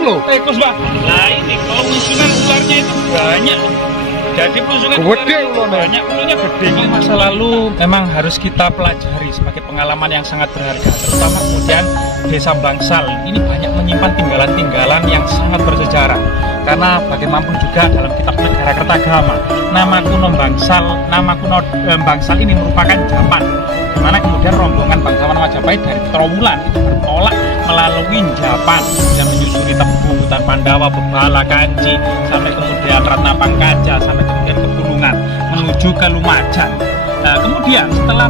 loh. Tikus, Pak. Nah ini pelusunan ularnya itu banyak. Jadi pelusunan ularnya banyak, ularnya gede. Ini masa lalu memang harus kita pelajari sebagai pengalaman yang sangat berharga. Terutama kemudian Desa Bangsal ini banyak menyimpan tinggalan-tinggalan yang sangat bersejarah. Karena bagaimanapun juga dalam kitab Negara Kertagama, nama kuno Bangsal ini merupakan Japan. Dimana kemudian rombongan bangsawan Majapahit dari Trowulan itu bertolak melalui Japan dan menyusuri Tebu, hutan Pandawa, Bebala, Kanci, sampai kemudian Ratna Pangkaja, sampai kemudian ke Bulungan menuju ke Lumajang. Nah, kemudian setelah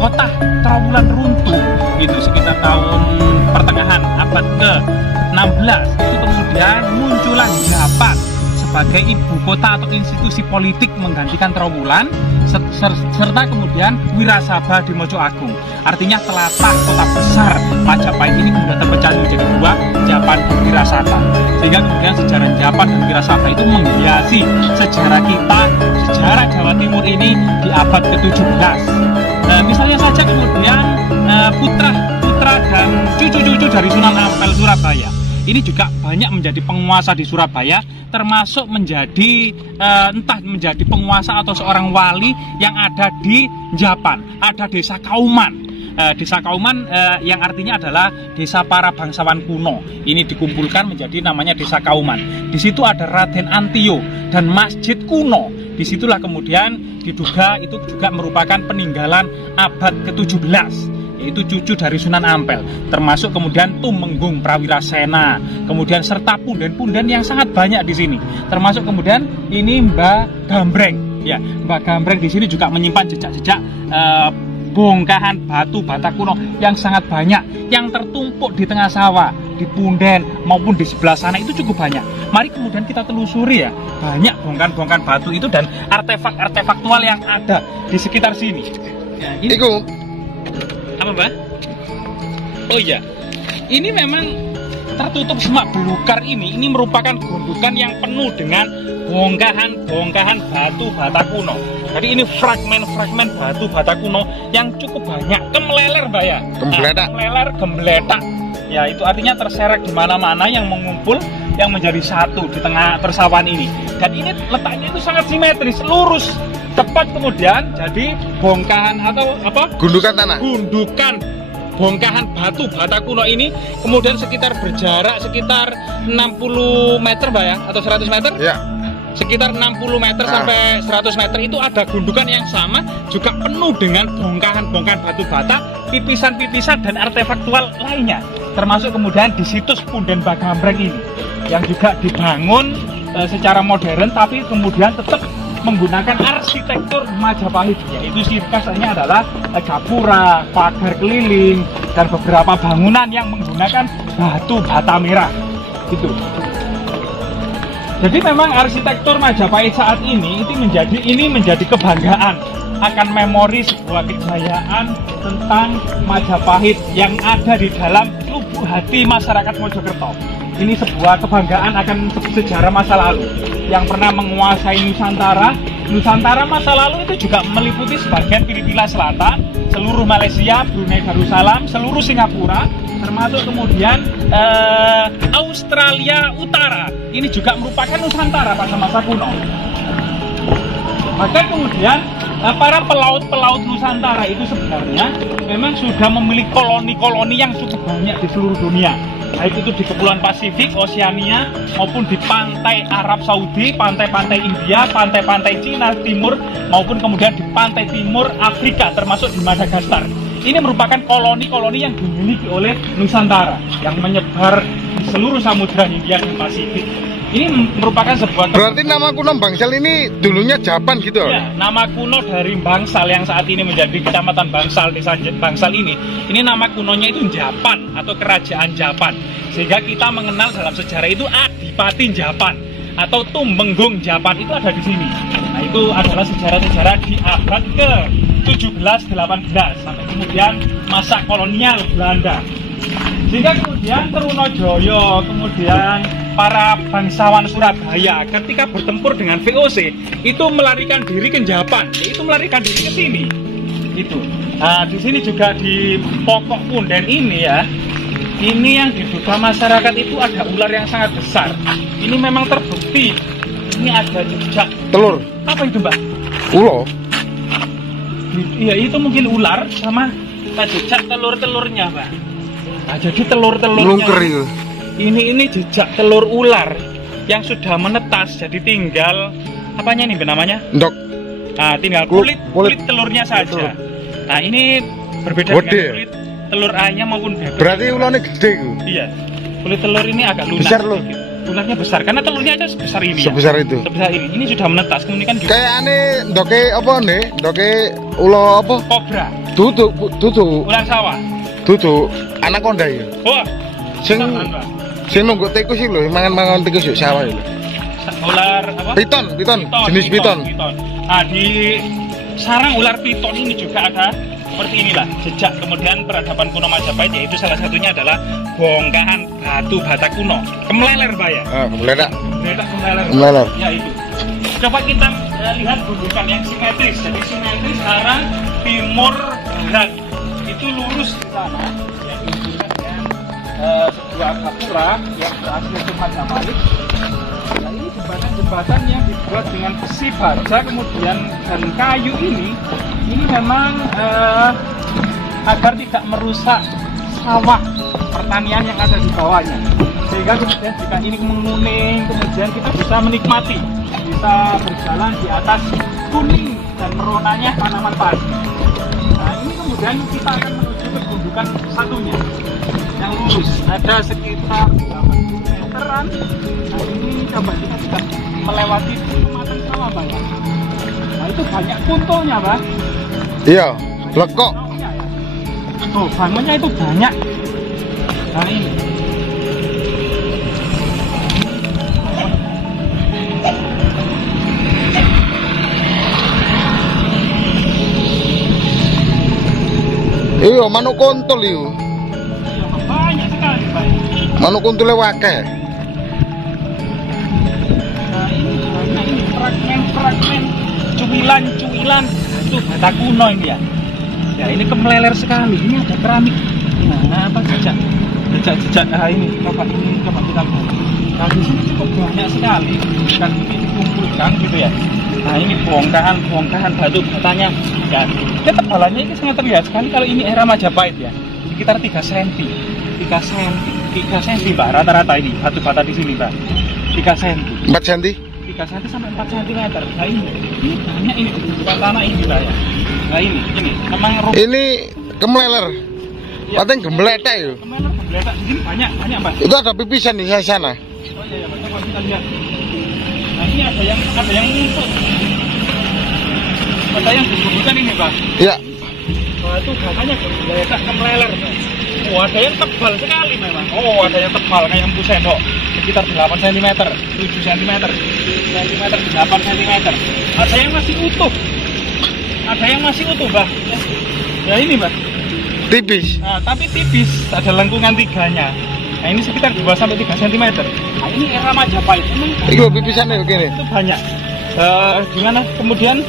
kota Trowulan runtuh itu sekitar tahun pertengahan abad ke-16, itu kemudian muncullah Japan sebagai ibu kota atau institusi politik menggantikan Trowulan, serta kemudian Wirasaba di Mojo Agung. Artinya telatah kota besar Majapahit ini kemudian terpecah menjadi dua, Japan dan Wirasaba. Sehingga kemudian sejarah Japan dan Wirasaba itu menghiasi sejarah kita, sejarah Jawa Timur ini di abad ke-17. Misalnya saja kemudian putra dan cucu-cucu dari Sunan Ampel Surabaya ini juga banyak menjadi penguasa di Surabaya, termasuk menjadi entah menjadi penguasa atau seorang wali yang ada di Japan. Ada desa Kauman. Desa Kauman yang artinya adalah desa para bangsawan kuno. Ini dikumpulkan menjadi namanya Desa Kauman. Di situ ada Raden Antio dan masjid kuno. Disitulah kemudian diduga itu juga merupakan peninggalan abad ke-17. Itu cucu dari Sunan Ampel, termasuk kemudian Tumenggung Prawirasena, kemudian serta punden-punden yang sangat banyak di sini, termasuk kemudian ini Mbah Gambreng, ya Mbah Gambreng di sini juga menyimpan jejak-jejak bongkahan batu bata kuno yang sangat banyak, yang tertumpuk di tengah sawah, di punden maupun di sebelah sana itu cukup banyak. Mari kemudian kita telusuri ya, banyak bongkahan-bongkahan batu itu dan artefak-artefaktual yang ada di sekitar sini. Ya, ini apa, Mbak? Oh iya, ini memang tertutup semak belukar ini merupakan gundukan yang penuh dengan bongkahan batu bata kuno. Jadi ini fragmen batu bata kuno yang cukup banyak, kemeleler, Mbak ya. Gembletak. Ya, itu artinya terserak di mana-mana yang mengumpul, yang menjadi satu di tengah persawahan ini. Dan ini letaknya itu sangat simetris, lurus. Tepat kemudian jadi bongkahan atau apa? Gundukan tanah. Gundukan bongkahan batu bata kuno ini kemudian berjarak sekitar 60 meter, Mbak ya, atau 100 meter? Ya. Sekitar 60 meter sampai 100 meter itu ada gundukan yang sama, juga penuh dengan bongkahan batu bata, pipisan-pipisan dan artefaktual lainnya. Termasuk kemudian di situs Punden Mbah Gambreng ini yang juga dibangun secara modern tapi kemudian tetap menggunakan arsitektur Majapahit, yaitu ciri khasnya adalah gapura, pagar keliling, dan beberapa bangunan yang menggunakan batu bata merah. Gitu. Jadi memang arsitektur Majapahit saat ini menjadi kebanggaan, akan memori sebuah kejayaan tentang Majapahit yang ada di dalam lubuk hati masyarakat Mojokerto. Ini sebuah kebanggaan akan sejarah masa lalu yang pernah menguasai Nusantara. Nusantara masa lalu itu juga meliputi sebagian Filipina Selatan, seluruh Malaysia, Brunei Darussalam, seluruh Singapura, termasuk kemudian Australia Utara. Ini juga merupakan Nusantara pada masa kuno. Maka kemudian para pelaut-pelaut Nusantara itu sebenarnya memang sudah memiliki koloni-koloni yang cukup banyak di seluruh dunia. Baik itu di Kepulauan Pasifik, Oseania, maupun di pantai Arab Saudi, pantai-pantai India, pantai-pantai Cina Timur, maupun kemudian di pantai timur Afrika, termasuk di Madagaskar. Ini merupakan koloni-koloni yang dimiliki oleh Nusantara, yang menyebar di seluruh Samudra Hindia dan Pasifik. Ini merupakan sebuah... Berarti nama kuno Bangsal ini dulunya Japan gitu? Ya, nama kuno dari Bangsal yang saat ini menjadi kecamatan Bangsal, desa Bangsal ini nama kunonya itu Japan atau Kerajaan Japan. Sehingga kita mengenal dalam sejarah itu Adipati Japan atau Tumenggung Japan itu ada di sini. Nah, itu adalah sejarah-sejarah di abad ke-17-18 sampai kemudian masa kolonial Belanda. Sehingga kemudian Trunojoyo, kemudian para bangsawan Surabaya ketika bertempur dengan VOC itu melarikan diri ke Japan, yaitu melarikan diri ke sini. Itu. Nah, di sini juga di pokok punden ini ya, Ini yang diduga masyarakat itu ada ular yang sangat besar. Ini memang terbukti. Ini ada jejak Telur. apa itu, Mbak? Ulo. Iya, itu mungkin ular sama jejak telur-telurnya, Mbak. Nah, jadi telur-telurnya Melungker itu. ini jejak telur ular yang sudah menetas. Jadi tinggal apanya nih namanya? Ndok. Nah, tinggal kulit telurnya saja. Nah, ini berbeda dengan kulit telur ayam maupun bebek. Berarti ulane gede itu. Iya. Kulit telur ini agak lunak. Besar loh. Ularnya besar karena telurnya aja sebesar ini. Sebesar ya. itu. Sebesar ini. Ini sudah menetas. Kemudian kan Kayak aneh ndoke apa nih? Ndoke ulo apa? kobra, Tutu. ular sawah. Tutu. Anaconda ya. Wah, Sing tahan, Mbak. sing nunggu tikus iki lho, mangan tikus yo sawah lho. Ular apa? Piton, jenis piton. Nah, di sarang ular piton ini juga ada seperti inilah jejak. Kemudian peradaban kuno Majapahit, yaitu salah satunya adalah bongkahan batu bata kuno, kemeleler, Mbak ya. Meledak. Kemeleler. Ya itu. Coba kita lihat gundukan yang simetris. Jadi simetris arah timur barat. Itu lurus di sana. Yang dihubungkan dengan sebuah gapura yang berasal dari Majapahit. Nah, ini jembatan yang dibuat dengan besi baja kemudian dan kayu ini memang agar tidak merusak sawah pertanian yang ada di bawahnya, sehingga kemudian jika ini menguning kemudian kita bisa menikmati, bisa berjalan di atas kuning dan meronanya tanaman padi. Nah, ini kemudian kita akan menuju ke gundukan satunya yang lurus, ada sekitar 80 meteran. Nah, ini coba kita bisa melewati pematang sawah, Bang. Nah, itu banyak puntonya, Bang. Iya, blekok. Tuh, bangunnya itu banyak. Nah, ini. Iya, manuk kontol itu. Banyak sekali, Pak. Manuk kontolnya wakeh. Nah, ini banyak ini fragmen-fragmen cuilan-cuilan itu bata kuno ini ya. Ya, ini kemeleler sekali. Ini ada keramik. Nah, apa jejak? Nah, ini coba kita lihat. Nah, di sini cukup banyak sekali kan ini dikumpulkan gitu ya. Nah, ini bongkahan batu batanya. Ya, ketebalannya ini sangat terlihat sekali kalau ini era Majapahit ya. Sekitar 3 cm. 3 cm, Pak, rata-rata ini batu bata di sini, Pak. 3 cm. 4 cm. 3 cm sampai 4 cm. Nah, ini banyak ini bukan tanah ini, Pak ya. Nah, ini memang Ini kemeleler. ya, Paling gembletak ya. kemeleler gembletak di sini banyak, Pak. Itu ada pipisan di sana. Oh iya, Pak. Coba kita lihat. Nah, ini ada yang ngumpul. Ada yang disebutkan ini, Pak. Iya. Wah, itu katanya gembletak kemeleler. Oh, ada yang tebal sekali memang. Oh, ada yang tebal kayak empu sendok. Sekitar 8 cm, 7 cm, 8 cm. Ada yang masih utuh. Mbak. Ya ini, Mbak. Tipis. Nah, tapi tipis, ada lengkungan 3-nya. Nah, ini sekitar 2 sampai 3 cm. Nah, ini era Majapahit. Iki lho pipisannya begini. Itu banyak. Gimana? Kemudian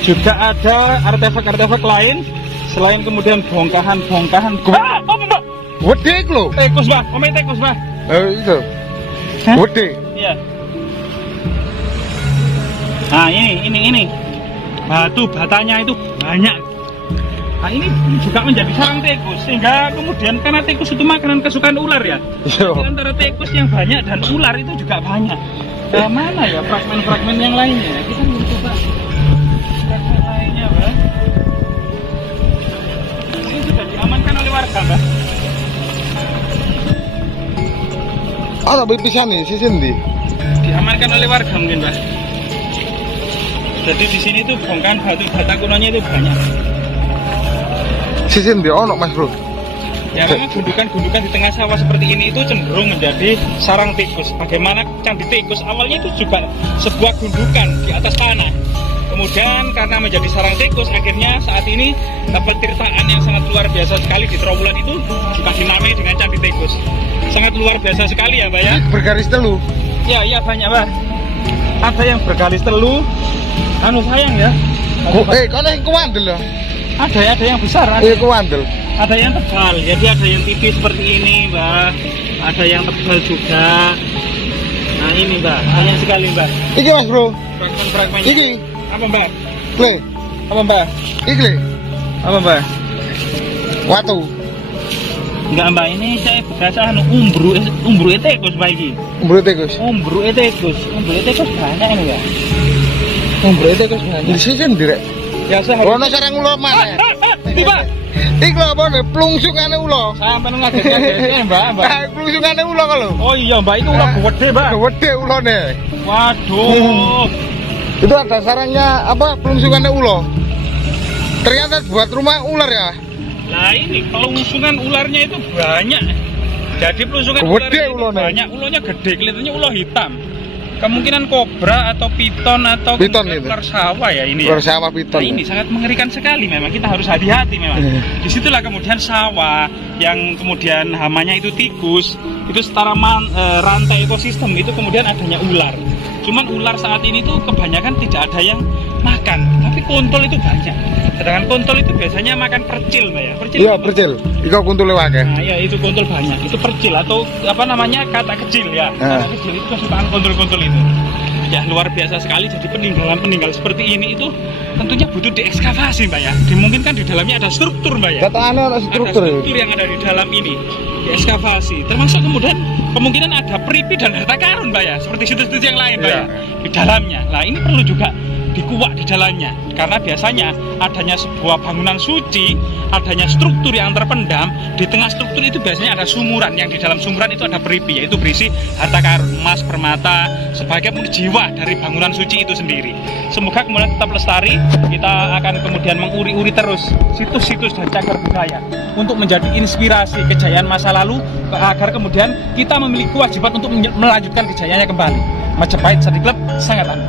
juga ada artefak-artefak lain selain kemudian bongkahan. Oh, Mbak. Gede iki lho. Tikus, Mbak. Tikus, Mbak. Itu. Hah? Gede. Iya. Nah, ini. Batu batanya itu banyak. Nah, ini juga menjadi sarang tikus, sehingga kemudian karena tikus itu makanan kesukaan ular ya. Iya. Jadi antara tikus yang banyak dan ular itu juga banyak. Mana ya fragmen-fragmen yang lainnya? Kita mau coba fragmen lainnya, Mbak. Ini sudah diamankan oleh warga, Mbak. Ada pipisan nih, sisi ndi? Diamankan oleh warga mungkin, Mbak. Jadi di sini tuh bongkahan batu bata kunonya itu banyak. Sisi ndi ono, Mas Bro? Ya, memang gundukan-gundukan di tengah sawah seperti ini itu cenderung menjadi sarang tikus. Bagaimana candi tikus awalnya itu juga sebuah gundukan di atas tanah. Kemudian karena menjadi sarang tikus, akhirnya saat ini petirtaan yang sangat luar biasa sekali di Trawulan itu juga dinamai dengan candi tikus. Sangat luar biasa sekali ya, Mbak ya. Bergaris telu. Iya banyak, Mbak. Ada yang bergaris telu. Sayang ya. Kono yang kuandel ya. Ada yang besar. Iya kuandel. Ada yang tebal, jadi ada yang tipis seperti ini, Mbak. Ada yang tebal juga. Nah ini, Mbak, banyak sekali, Mbak. Iki Mas Bro. Fragmen-fragmennya. Iki. Apa, Mbak? Kle. Apa, Mbak? Iki le. Apa, Mbak? Watu. Enggak, Mbak, ini saya berasa umbru tikus, Mbak, iki. Umbru tikus. Umbru tikus banyak ini, ya. Umbru tikus banyak. Di sini kan direk. Ya saya Ono sarang ulo mana? Mbak. Iki lho apa nih? Plungsungane ulo. Sampai ngaget-ngagetnya, Mbak. Plungsungane ulo kalau. Oh iya, Mbak, itu ulah gede, Mbak. Gede ulone. Waduh. Itu ada sarangnya apa? Plungsungane ulo. Ternyata buat rumah ular ya. Nah ini pelungsungan ularnya itu banyak. Jadi pelungsungan Gede ularnya itu ulone. banyak. Ulonya gede, kelihatannya ulo hitam. Kemungkinan kobra atau piton atau Piton kemudian itu. ular sawah ya ini. Ular Ya. sawah piton. Nah, ini sangat mengerikan sekali memang. Kita harus hati-hati memang. Disitulah kemudian sawah yang kemudian hamanya itu tikus, itu setara rantai ekosistem itu kemudian adanya ular. Cuman ular saat ini tuh kebanyakan tidak ada yang makan, tapi kontol itu banyak. Sedangkan kontol itu biasanya makan percil, Mbak ya. Percil. Iya, percil. Iko kuntule wae. Nah, ya itu kontol banyak. Itu percil atau apa namanya kata kecil ya. Kata kecil itu kesukaan kontol-kontol itu. Ya luar biasa sekali. Jadi peninggalan seperti ini itu tentunya butuh diekskavasi, Mbak ya. Dimungkinkan di dalamnya ada struktur, Mbak ya. Katanya ada struktur. Ada struktur yang ada di dalam ini. Diekskavasi. Termasuk kemudian kemungkinan ada peripi dan harta karun, Mbak ya. Seperti situs-situs yang lain, Mbak ya. Di dalamnya. Nah ini perlu juga dikuak di dalamnya, karena biasanya adanya sebuah bangunan suci, adanya struktur yang terpendam, di tengah struktur itu biasanya ada sumuran, yang di dalam sumuran itu ada peripi, yaitu berisi harta karun, emas, permata, sebagai jiwa dari bangunan suci itu sendiri. Semoga kemudian tetap lestari, kita akan kemudian menguri-uri terus situs-situs dan cagar budaya untuk menjadi inspirasi kejayaan masa lalu, agar kemudian kita memiliki kewajiban untuk melanjutkan kejayaannya kembali. Majapahit Study Club sangat anu.